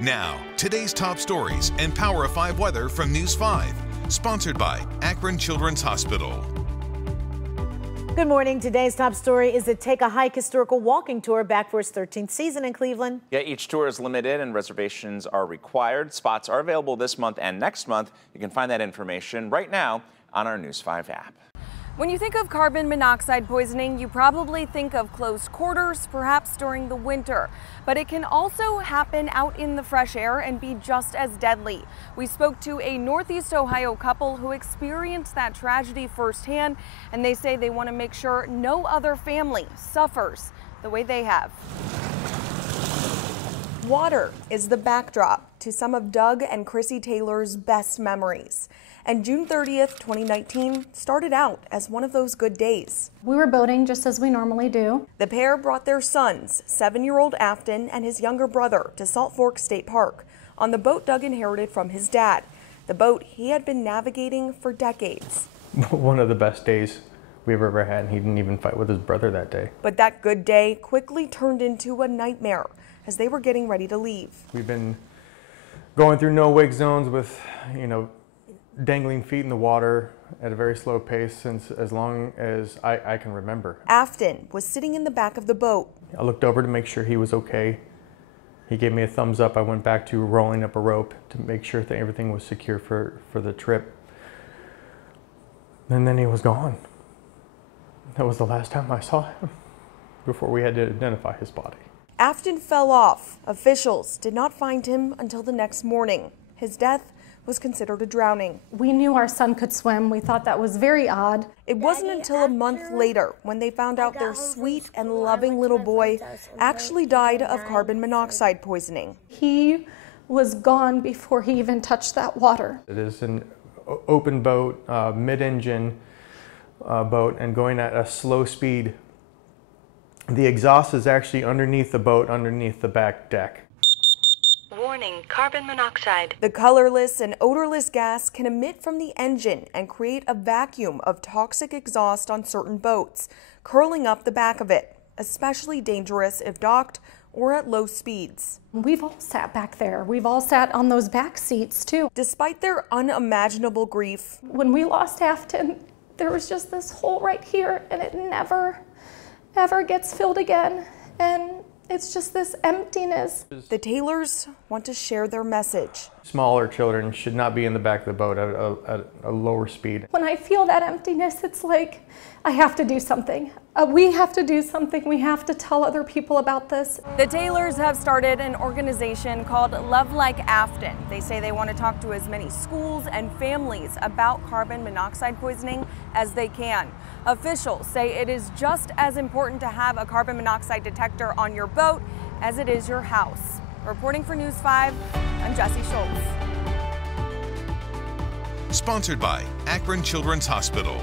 Now, today's top stories and Power of 5 weather from News 5. Sponsored by Akron Children's Hospital. Good morning. Today's top story is the Take a Hike historical walking tour back for its 13th season in Cleveland. Yeah, each tour is limited and reservations are required. Spots are available this month and next month. You can find that information right now on our News 5 app. When you think of carbon monoxide poisoning, you probably think of close quarters, perhaps during the winter. But it can also happen out in the fresh air and be just as deadly. We spoke to a Northeast Ohio couple who experienced that tragedy firsthand, and they say they want to make sure no other family suffers the way they have. Water is the backdrop to some of Doug and Chrissy Taylor's best memories. And June 30th, 2019 started out as one of those good days. We were boating just as we normally do. The pair brought their sons, 7-year-old Afton and his younger brother, to Salt Fork State Park on the boat Doug inherited from his dad, the boat he had been navigating for decades. One of the best days we've ever had, and he didn't even fight with his brother that day. But that good day quickly turned into a nightmare as they were getting ready to leave. We've been going through no-wake zones with, dangling feet in the water at a very slow pace since as long as I can remember. Afton was sitting in the back of the boat. I looked over to make sure he was okay. He gave me a thumbs up. I went back to rolling up a rope to make sure that everything was secure for the trip. And then he was gone. That was the last time I saw him before we had to identify his body. Afton fell off. Officials did not find him until the next morning. His death was considered a drowning. We knew our son could swim. We thought that was very odd. It wasn't until a month later when they found out their sweet and loving little boy actually died of carbon monoxide poisoning. He was gone before he even touched that water. It is an open boat, mid-engine boat, and going at a slow speed. The exhaust is actually underneath the boat, underneath the back deck. Warning, carbon monoxide. The colorless and odorless gas can emit from the engine and create a vacuum of toxic exhaust on certain boats, curling up the back of it, especially dangerous if docked or at low speeds. We've all sat back there. We've all sat on those back seats too. Despite their unimaginable grief, when we lost Afton, there was just this hole right here, and it never, ever gets filled again. And it's just this emptiness. The Taylors want to share their message. Smaller children should not be in the back of the boat at a lower speed. When I feel that emptiness, it's like I have to do something. We have to do something. We have to tell other people about this. The Taylors have started an organization called Love Like Afton. They say they want to talk to as many schools and families about carbon monoxide poisoning as they can. Officials say it is just as important to have a carbon monoxide detector on your boat as it is your house. Reporting for News 5, I'm Jessie Schultz. Sponsored by Akron Children's Hospital.